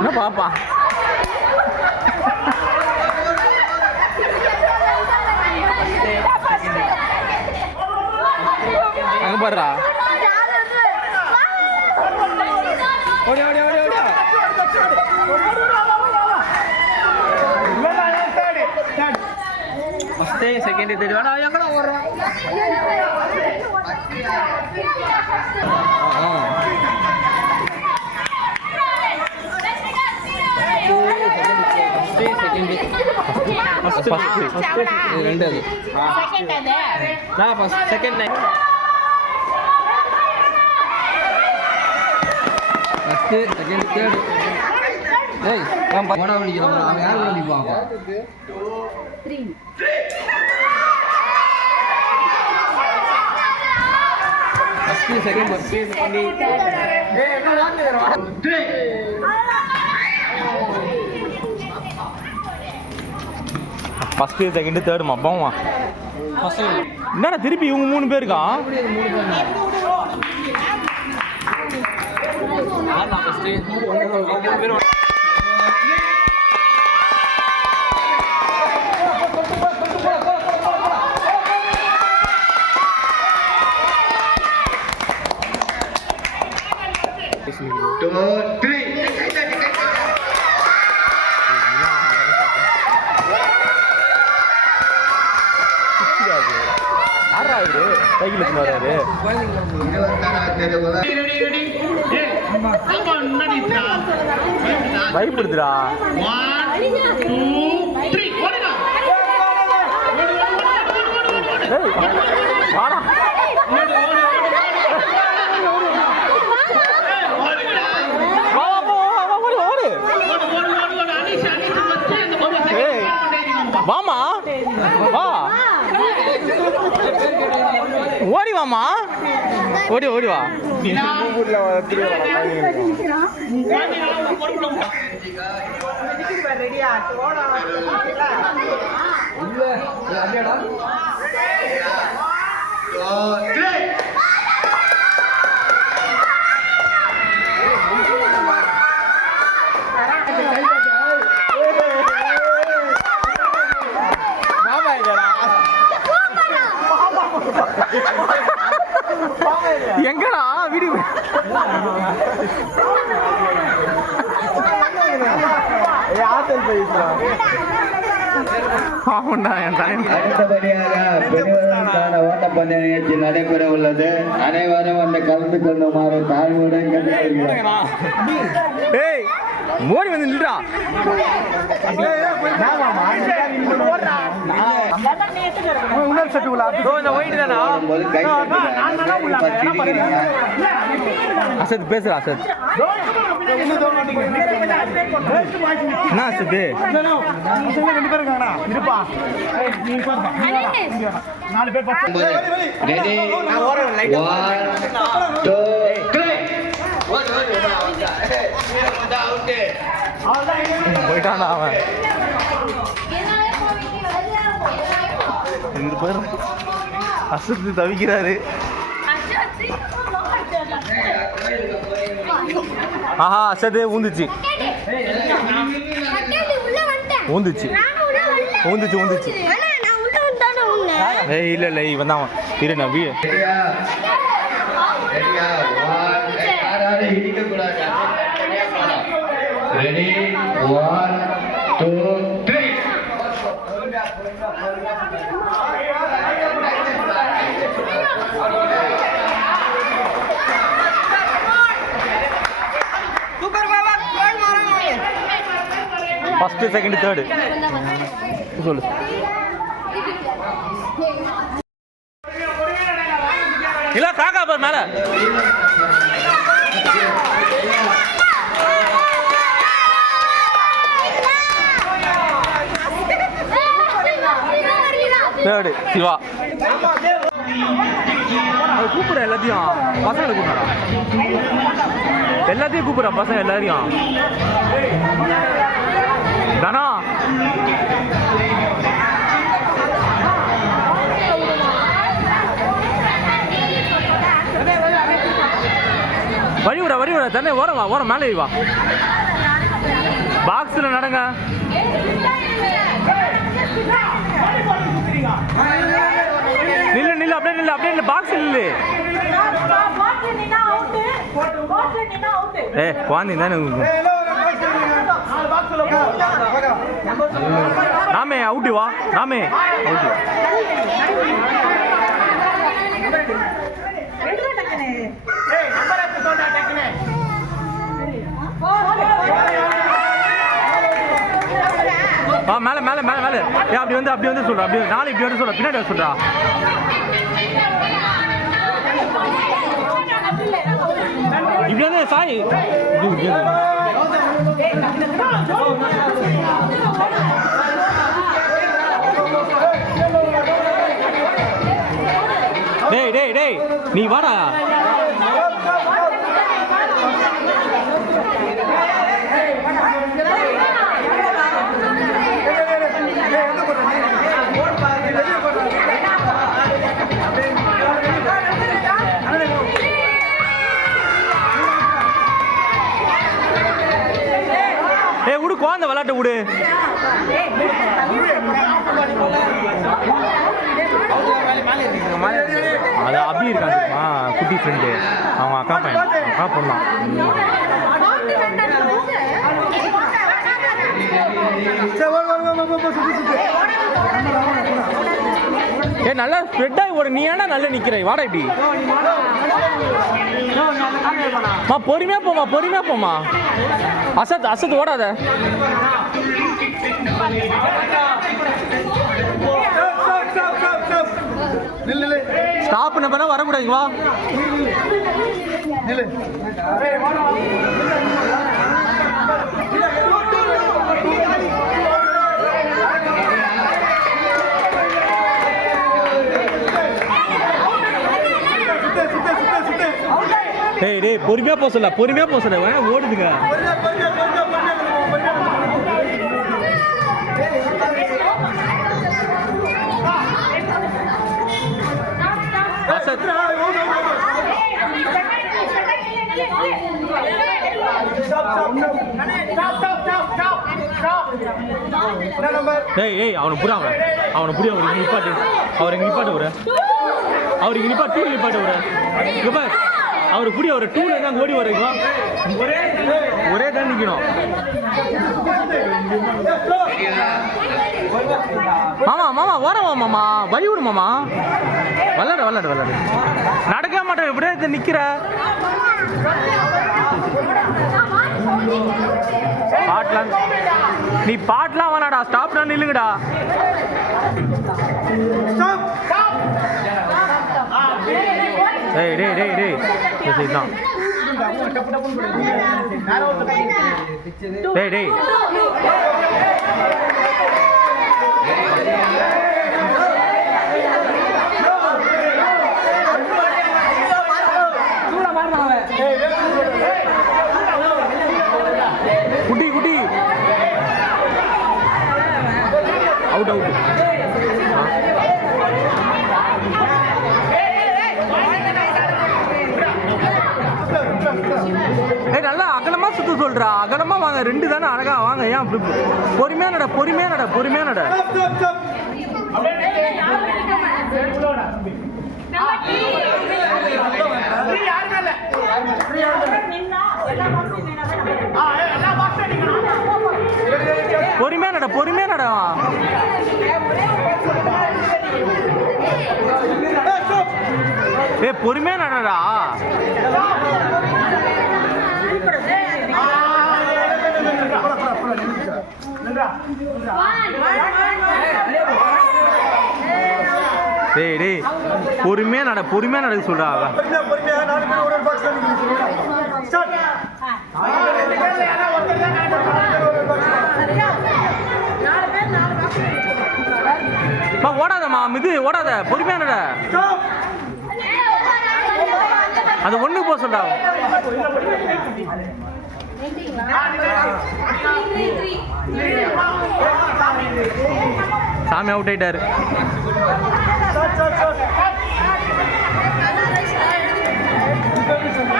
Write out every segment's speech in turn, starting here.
என்ன பாப்பா. அங்க பாடுறா ஓடி ஓடி ஓடி ஓடி. ஃபஸ்ட்டு செகண்ட் தேர்ட் வேணா எங்கடா ஓடுறோம் ரெண்டு. அது. நான் first second nine first second third ஏய் நான் படம் அடிக்கிறோம் அவன் யார் அடிப்பான் ஃபஸ்ட்டு செகண்ட் ஃபஸ்ட்டு செகண்ட் ஏய் என்ன வாட்டுறோம் ஃபஸ்ட்டு செகண்டு தேர்டு மப்பாமா என்னடா திருப்பி இவங்க மூணு பேருக்கா? பேர் சைக்கிள் வராரு. பயப்படுதுடா. வாடா வா, வா, வா, வா, ஓடு, ஓடு. ஏய், வாமா வா ஓடி வாமா ஓடி ஓடி வா. two, ஆமாண்டா என் டைம் அடுத்தபடியாக பெரியவர்களுக்கான ஓட்டப்பந்தய நிகழ்ச்சி நடைபெற உள்ளது. அனைவரும் வந்து கலந்து கொள்ளுமாறு தாழ்வுடன் ஏய் மோடி வந்து நில்றா. அசத் பேசுறா அசத். என்ன அசத் Ready? One, two, three. போயிட்டானா அவன் இங்க பாரு தவிக்கிறாரு ஆஹா அசத் ஊந்துச்சு. ஊந்துச்சு. ஊந்துச்சு ஊந்துச்சு. ஏய் இல்ல இல்ல இவன் தான் இரு நான் we ready one two three first second third சொல்லு. இல்ல காக்கா பார் மேல. தேர்டு சிவா. கூப்பிட எல்லாத்தையும். பசங்களை கூப்பிடா எல்லாத்தையும் கூப்பிடுறா பசங்க எல்லாரையும். தனா. வழி விட வழி விட தண்ணி ஓரம் வா ஓரம் மேலே வா. பாக்ஸில் நடங்க. நில்லு நில்லு அப்படியே நில்லு அப்படியே நில்லு பாக்ஸ் நில்லு. ஏ குழந்தை தானே ராமே அவுட்டு வா? ராமே. அவுட்டு ஆ மேலே மேலே மேலே மேலே. ஏ அப்படி வந்து அப்படி வந்து சொல்கிறா அப்படி நாலு இப்படி வந்து சொல்கிறா பின்னாடி வர சொல்கிறா இப்படி வந்து சாய். இப்படி, டேய் டேய் டேய் நீ வாடா. விளாட்ட விடு. அது அபி இருக்கான் குட்டி ஃப்ரெண்டு அவங்க அக்கா பையன். அக்கா பொண்ணான் ஏ நல்லா ஸ்ப்ரெட் ஆகி ஒரு நீ ஏன்டா நல்லா நிக்கிற? வாடா இப்படி. மா பொறுமையா போமா பொறுமையா போமா அசத் அசத் ஓடாத. ஸ்டாப் பண்ண வரக்கூடாது வா. டேய் டேய் பொறுமையா போக சொல்ல பொறுமையா போக சொல்ல ஓடுதுங்க. ஏய் ஏய் அவனை புரிய அவனை. புரிய அவருக்கு நிப்பாட்டு. அவருக்கு நிப்பாட்டு விட அவருக்கு நிப்பா டூ நிப்பாட்டு விட இங்க பாரு. அவர் புரிய ஒரு டூல தான் ஓடி வரீங்களா ஒரே ஒரே தான் நிக்கணும். மாமா மாமா ஓரமா மாமா. வழி விடு மாமா. விளாடு விளாடு விளாடு நடக்க மாட்டேன். இப்படியே இது நிற்கிற பாட்டெலாம். நீ பாட்டெலாம் வேணாடா ஸ்டாப்டா நில்லுங்கடா. டேய் டேய் டேய். டேய் இதுதான் தான் டேய் டேய். குட்டி குட்டி. அவுட் அவுட் ஏய் நல்லா அகலமா சுத்த சொல்றா. அகலமா வாங்க. ரெண்டு தானே அழகா வாங்க. ஏன் அப்படி பொறுமையா நட பொறுமையா நட பொறுமையா நட. பொறுமையா நட பொறுமையா நடவா ஏய் பொறுமையா நடடா. டேய் டேய் பொறுமையா நட பொறுமையா நடக்க சொல்றா. ஓடாதம்மா மிது ஓடாத பொறுமையா நட. அது ஒண்ணு போக சொல்றா. சாமி அவுட் ஆயிட்டாரு.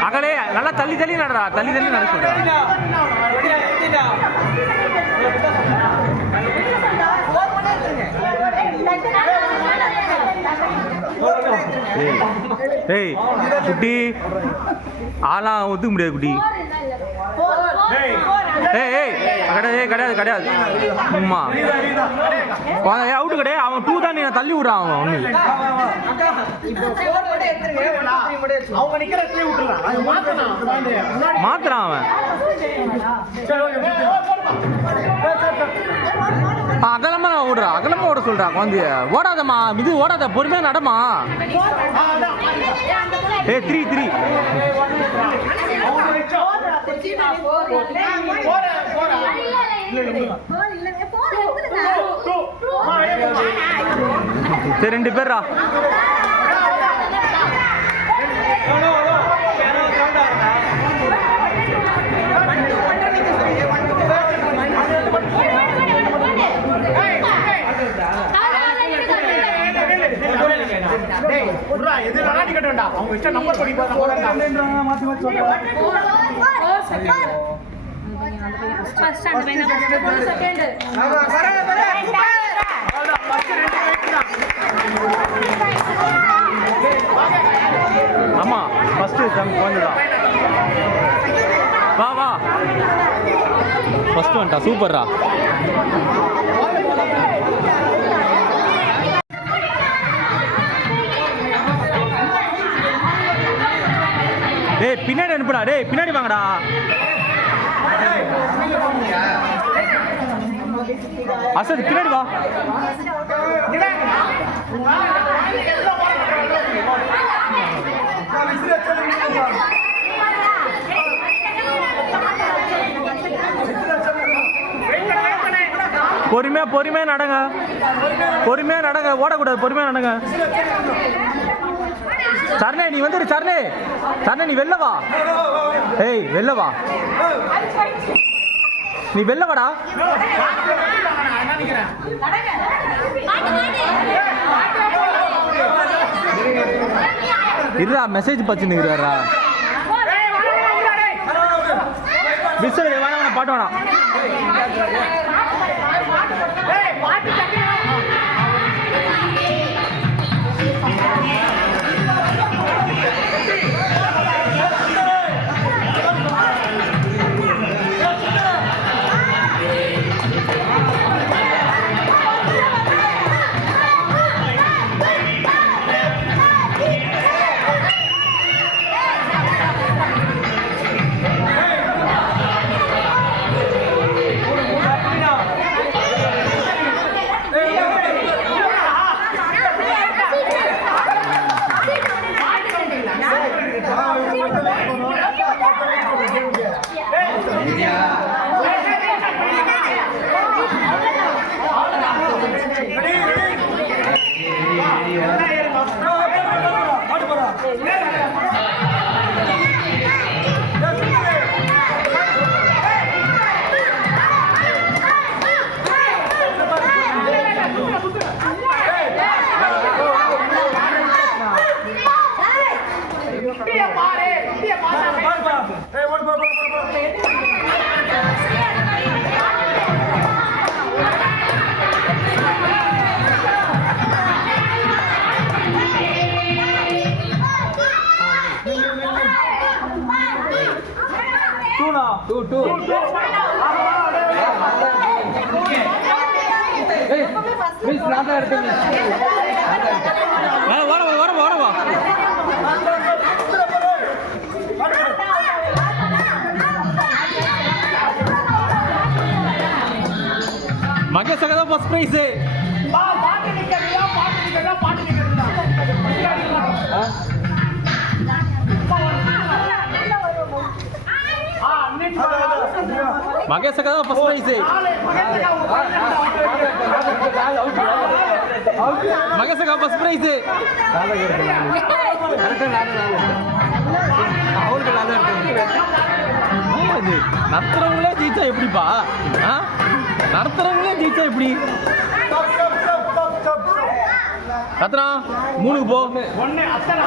அகலே நல்லா தள்ளி தள்ளி நடடா தள்ளி தள்ளி நட சொல்றா. ஏய் குட்டி. ஆளாம் ஒத்துக்க முடியாது குட்டி. கிடையாது கிடையாது கிடையாது. அம்மா. அவுட்டு கிடையாது. அவன் டூ தான் நீ தள்ளி விடுறான் அவன் ஒன்று மாத்துறான் அவன். ஆ, அகலமா நான் ஓடுறா. அகலமா ஓட சொல்றா குழந்தைய. ஓடாதம்மா இது ஓடாத. பொறுமையா நடமா. ஏய் த்ரீ த்ரீ சரி ரெண்டு பேர்ரா டேய் புறா எது வேணா நீ கட்ட வேண்டாம். அவங்க இஷ்டம் நம்பர் படி பாரு நம்பர் மாத்தி மாத்தி சொல்றேன் ஆமா ஃபர்ஸ்ட் தம் வா. வா ஃபர்ஸ்ட் சூப்பர்ரா. டேய் பின்னாடி அனுப்புடா டேய் பின்னாடி வாங்கடா. அசத் பின்னாடி வா. பொறுமையா பொறுமையா நடங்க. பொறுமையா நடங்க. ஓடக்கூடாது பொறுமையா நடங்க. சரணே நீ வந்துரு சரணே. சரணே நீ வெளில வா. ஏய் வெளில வா. நீ வெளில வாடா. இருடா மெசேஜ் பச்சுன்னு இருக்கிறாரா பிஸ்ஸு வேணாம் வேணாம் பாட்டு வேணாம் டூ டூ மிஸ் நான் தான் எடுத்தேன் மிஸ் ஓட வா ஓட வா ஓட வா. மகேஷ் தான் ஃபர்ஸ்ட் பிரைஸ் பாட்டு நிக்கிறதா பாட்டு நிக்கிறதா பாட்டு நிக்கிறதா மகேஷ் தான் first prize Mahesh first prize நான் தான் எடுத்தேன் நடத்துறவங்களே ஜெயிச்சா எப்படிப்பா? ஆ? நடத்துறவங்களே ஜெயிச்சா எப்படி? ரத்னா மூணுக்கு போ. ஒண்ணு அத்தனை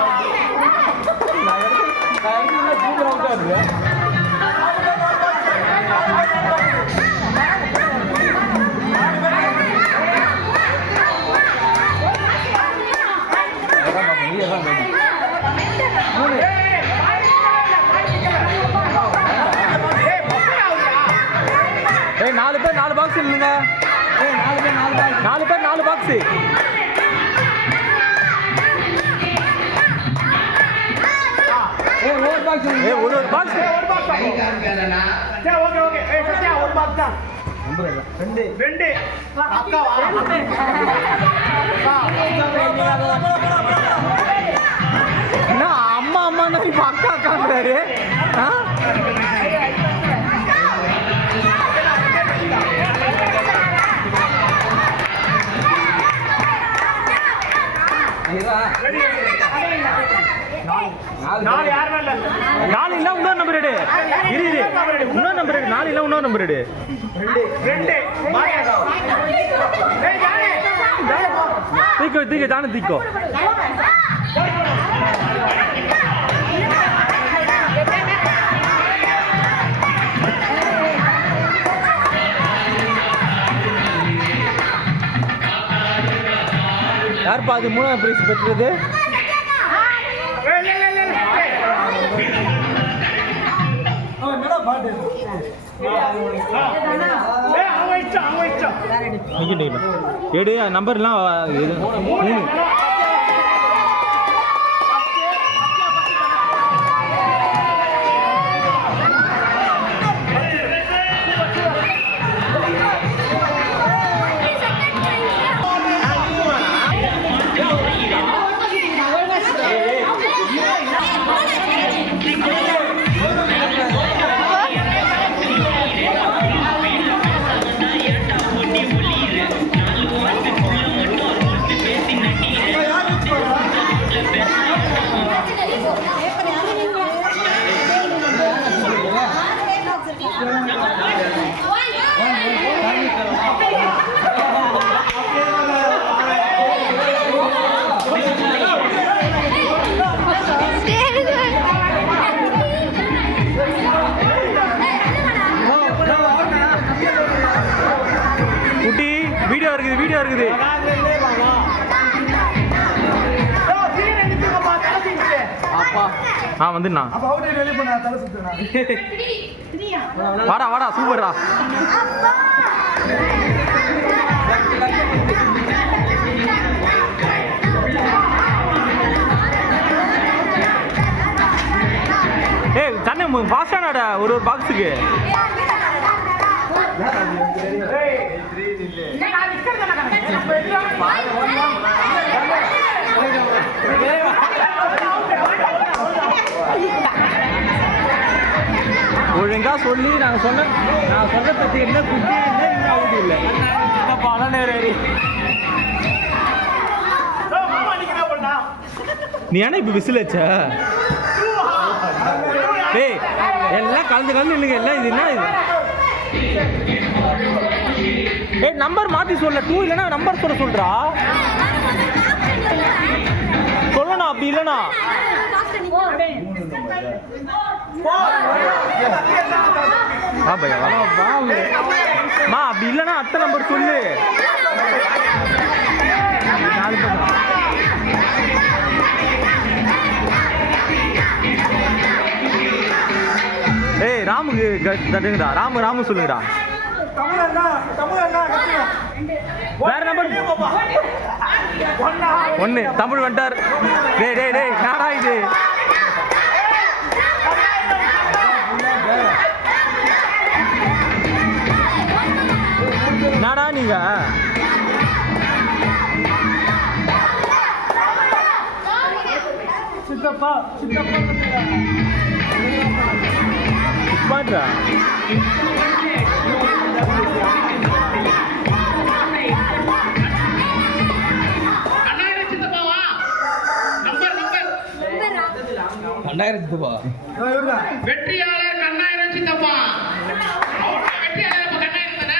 ஒரு ஒரு பாக்ஸ் ஒரு பாக்ஸ் சரி ஓகே ஓகே. ஏய் சத்யா ஒரு பாக்ஸ் தான். ரெண்டு. ரெண்டு. அக்காவா என்ன அம்மா அம்மா இப்போ அக்கா அக்காங்கிறாரு நாலு நாலு யாருமே இல்ல. நாலு இல்ல இன்னொரு நம்பர் எடு. இரு இரு. இன்னொரு நம்பர் எடு. நாலு இல்ல இன்னொரு நம்பர் எடு. ரெண்டு. தீக்கோ தீக்கோ தானே தீக்கோ. யாருப்பா அது மூணாவது பிரைஸ் பெற்றது? எடு நம்பர்லாம் மூணு. அப்பா. ஆ வந்துண்ணா. வாடா வாடா சூப்பர்டா ஏய் தண்ணி ஃபாஸ்டானாடா ஒரு ஒரு பாக்ஸுக்கு ஏய் நான் நிக்கிறத நான் நம்ம எல்லாம் ஒழுங்கா சொல்லி நாங்கள் சொன்ன நான் சொன்ன பற்றி என்ன குட்டி இல்லை இன்னும் அவுட் இல்லை. பண்ணா? நீ ஏன்னா இப்போ விசில் வச்ச டேய் எல்லாம் கலந்து கலந்து இல்லைங்க எல்லாம் இது என்ன இது? ஏய் நம்பர் மாற்றி சொல்ல. டூ இல்லைன்னா நம்பர் சொல்ல சொல்றா. சொல்லணும் அப்படி இல்லைனா வா பையா வா. மா அப்படி இல்லைன்னா அத்தை நம்பர் சொல்லு. நாலு ஏய் ராமுக்கு க- தட்டுங்கடா ராமு ராமு சொல்லுங்கடா. வேற நம்பர். ஒன்னு தமிழ் வந்துட்டார். டேய் டேய் டேய் நாடா இது? நீங்க சித்தப்பா சித்தப்பா பாட்றா. ரெண்டாயிரத்தி ரூபா வெற்றியாளர் கண்ணாயிரம் சித்தப்பா. வெற்றியாளர் கண்ணாயிரம் தானே?